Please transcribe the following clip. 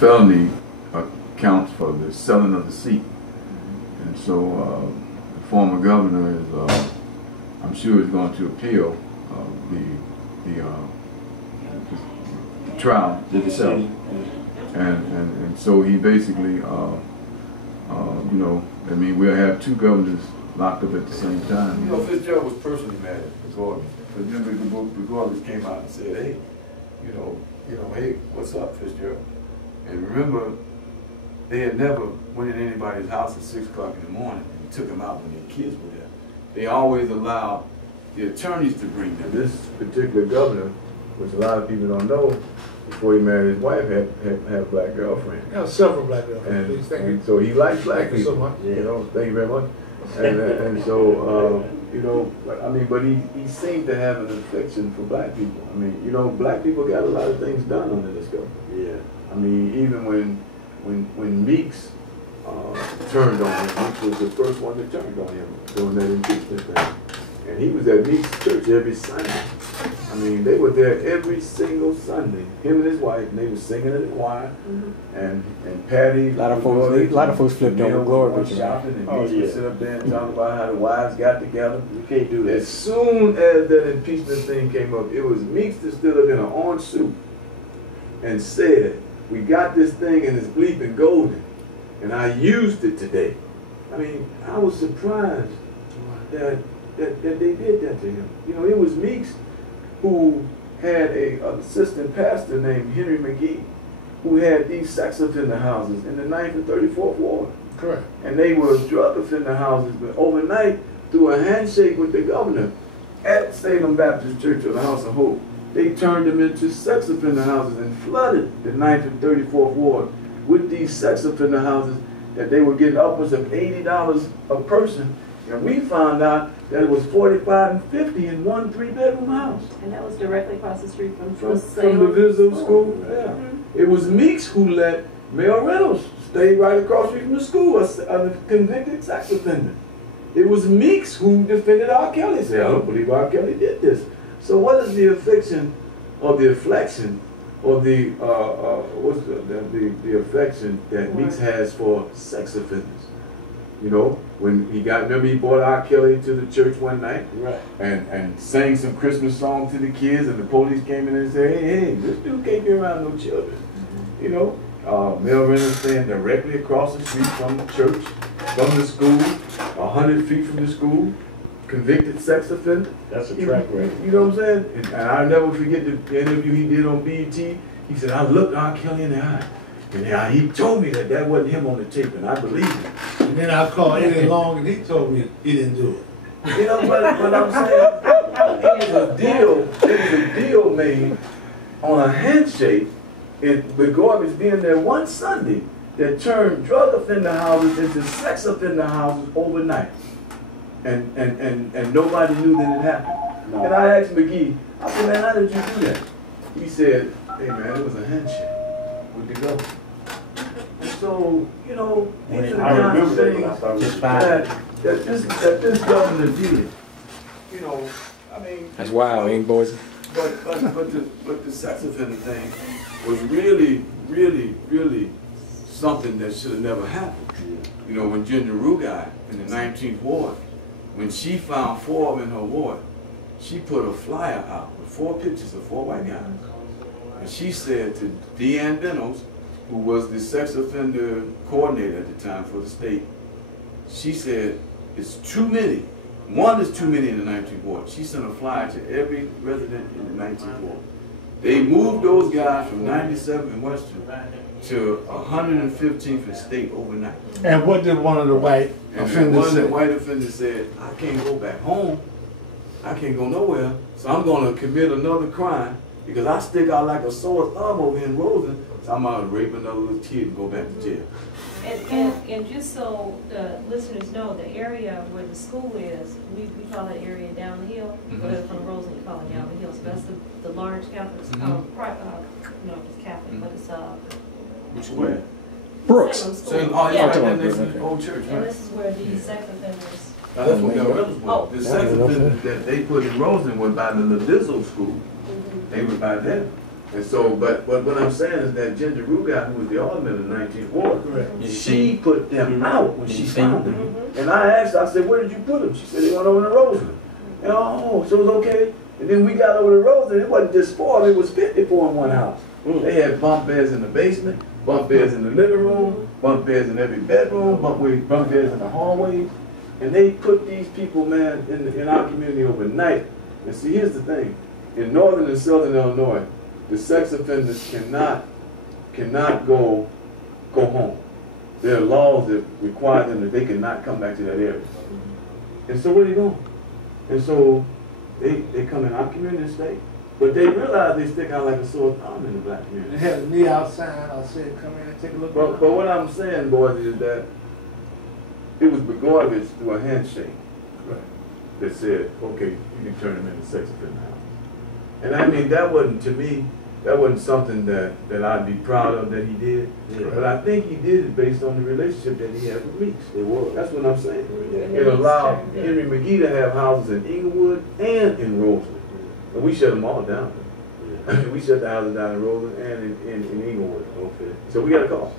felony counts for the selling of the seat. And so the former governor is, I'm sure, is going to appeal the trial itself. And so he basically, you know, I mean, we'll have two governors locked up at the same time. You know, Fitzgerald was personally mad at Gordon. But then the Gordon came out and said, hey, you know, hey, what's up, Fitzgerald? And remember, they had never went in anybody's house at 6 o'clock in the morning and took them out when their kids were there. They always allowed the attorneys to bring them. This particular governor, which a lot of people don't know, before he married his wife, had a black girlfriend. Yeah, several black girlfriends. And so he likes black people. So much. You know, thank you very much. And so, you know, I mean, but he seemed to have an affection for black people. I mean, you know, black people got a lot of things done under this government. Yeah. I mean, even when Meeks turned on him, Meeks was the first one that turned on him during that impeachment thing. And he was at Meeks' church every Sunday. I mean, they were there every single Sunday. Him and his wife, and they were singing in the choir. And Patty. A lot of folks flipped over Glory preaching. And Meeks would sit up there and talk about how the wives got together. You can't do that. As soon as that impeachment thing came up, it was Meeks that stood up in an orange suit and said, "We got this thing and it's bleeping golden, and I used it today." I mean, I was surprised that they did that to him. You know, it was Meeks who had an assistant pastor named Henry McGee, who had these sex offender houses in the 9th and 34th Ward. Correct. And they were drug offender houses, but overnight, through a handshake with the governor at Salem Baptist Church of the House of Hope, they turned them into sex offender houses and flooded the 9th and 34th Ward with these sex offender houses that they were getting upwards of $80 a person. And we found out that it was $45 and $50 in one 3-bedroom house. And that was directly across the street from the Visual School. Yeah. It was Meeks who let Mel Reynolds stay right across the street from the school, a convicted sex offender. It was Meeks who defended R. Kelly. Said, "I don't believe R. Kelly did this." So what is the affection or the afflection or the what's the affection that Meeks has for sex offenders? You know, when he got, remember he brought R. Kelly to the church one night, right, and sang some Christmas song to the kids, and the police came in and said, hey, this dude can't be around no children. You know, Mel Reynolds staying directly across the street from the church, from the school, 100 feet from the school, convicted sex offender. That's a track record. You know what I'm saying? And I'll never forget the interview he did on BET. He said, I looked R. Kelly in the eye. And he told me that wasn't him on the tape, and I believed him. And then I called Eddie Long, and he told me he didn't do it. You know, but I'm saying, it was a deal made on a handshake with Garbage being there one Sunday that turned drug offender houses into sex offender houses overnight. And nobody knew that it happened. No. And I asked McGee, I said, man, how did you do that? He said, hey man, it was a handshake with the government. So, you know, these are the kind of things that this governor did. You know, I mean, that's wild, ain't boys? But the sex offender thing was really, really, really something that should have never happened. You know, when Ginger Rugai in the 19th Ward, when she found 4 of them in her ward, she put a flyer out with 4 pictures of 4 white guys. And she said to Deanne Benos, who was the sex offender coordinator at the time for the state, she said, it's too many. One is too many in the 19th Ward. She sent a flyer to every resident in the 19th Ward. They moved those guys from 97th and Western to 115th and State overnight. And what did one of the white offenders say? One of the white offenders said, I can't go back home. I can't go nowhere, so I'm going to commit another crime because I stick out like a sore thumb over here in Rosen. So I'm out to rape another little kid and go back to jail. And just so the listeners know, the area where the school is, we call that area down the hill. But from Rosen, you call it down the hill. So that's the large Catholic, no, it's Catholic, but it's which way? Brooks. So, oh, yeah, right next to the old church, right? And this is where these sex offenders. Now, that's what Mel Reynolds was. The sex offenders that they put in Rosen were by the LaDizzo school. They were by them. And so, but what I'm saying is that Ginger Rugat, who was the alderman of the 19th Ward, Correct. she put them out when she found them. Mhm. And I asked her, I said, where did you put them? She said, they went over to Roseland. And oh, so it was okay. And then we got over to Roseland, it wasn't just 4, it was 54 in one house. They had bunk beds in the basement, bunk beds in the living room, bunk beds in every bedroom, bunk beds in the hallways. And they put these people, man, in our community overnight. And see, here's the thing. In northern and southern Illinois, the sex offenders cannot go home. There are laws that require them that they cannot come back to that area. And so where are they going? And so they come in our community and stay. But they realize they stick out like a sore thumb in the black They community. had me outside. I said, come in and take a look. But what I'm saying, boys, is that it was Blagojevich through a handshake that said, okay, you can turn him into sex offender now. And I mean, that wasn't, to me, that wasn't something that I'd be proud of that he did. Yeah. But I think he did it based on the relationship that he had with Meeks. It was. That's what I'm saying. Yeah. It allowed Henry McGee to have houses in Inglewood and in Roseland. And we shut them all down. We shut the houses down in Roseland and in Inglewood. Okay. So we got a call.